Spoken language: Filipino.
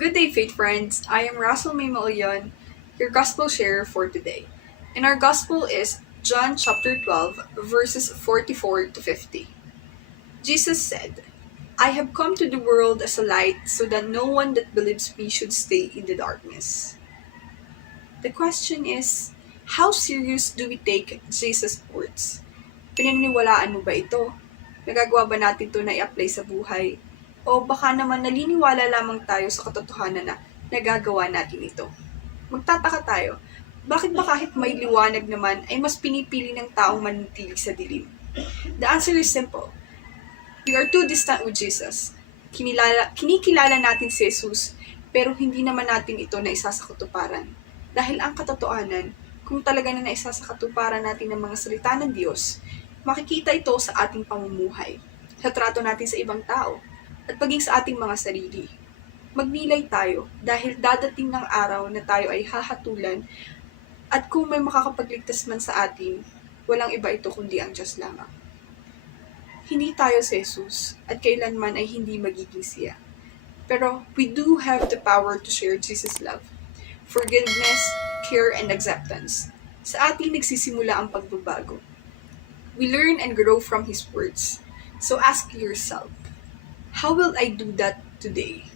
Good day, faith friends. I am Russell May Mauyon, your gospel sharer for today. And our gospel is John chapter 12, verses 44 to 50. Jesus said, I have come to the world as a light so that no one that believes me should stay in the darkness. The question is, how serious do we take Jesus' words? Pinaniniwalaan mo ba ito? Nagagawa ba natin ito na i-apply sa buhay? O baka naman naliniwala lamang tayo sa katotohanan na nagagawa natin ito? Magtataka tayo, bakit ba kahit may liwanag naman ay mas pinipili ng taong manatili sa dilim? The answer is simple. We are too distant with Jesus. Kinikilala natin si Jesus, pero hindi naman natin ito na isa sa katuparan. Dahil ang katotohanan, kung talaga na naisa sa katuparan natin ng mga salita ng Diyos, makikita ito sa ating pamumuhay, sa trato natin sa ibang tao, at paging sa ating mga sarili. Magnilay tayo dahil dadating ng araw na tayo ay hahatulan at kung may makakapagligtas man sa atin, walang iba ito kundi ang Diyos lamang. Hindi tayo si Jesus at kailanman ay hindi magiging siya. Pero we do have the power to share Jesus' love, forgiveness, care, and acceptance. Sa atin nagsisimula ang pagbabago. We learn and grow from His words. So ask yourself, how will I do that today?